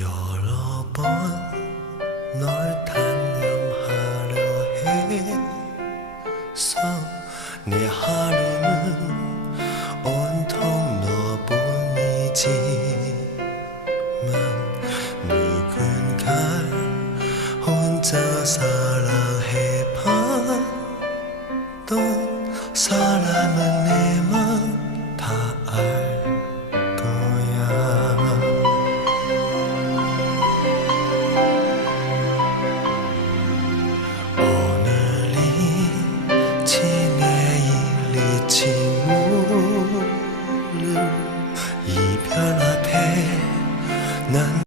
여러 번 널 단념하려 해서 내 하루는 온통 너뿐이지만 누군가 혼자 사랑해봤던 사람은 내맘. 이별 앞에 난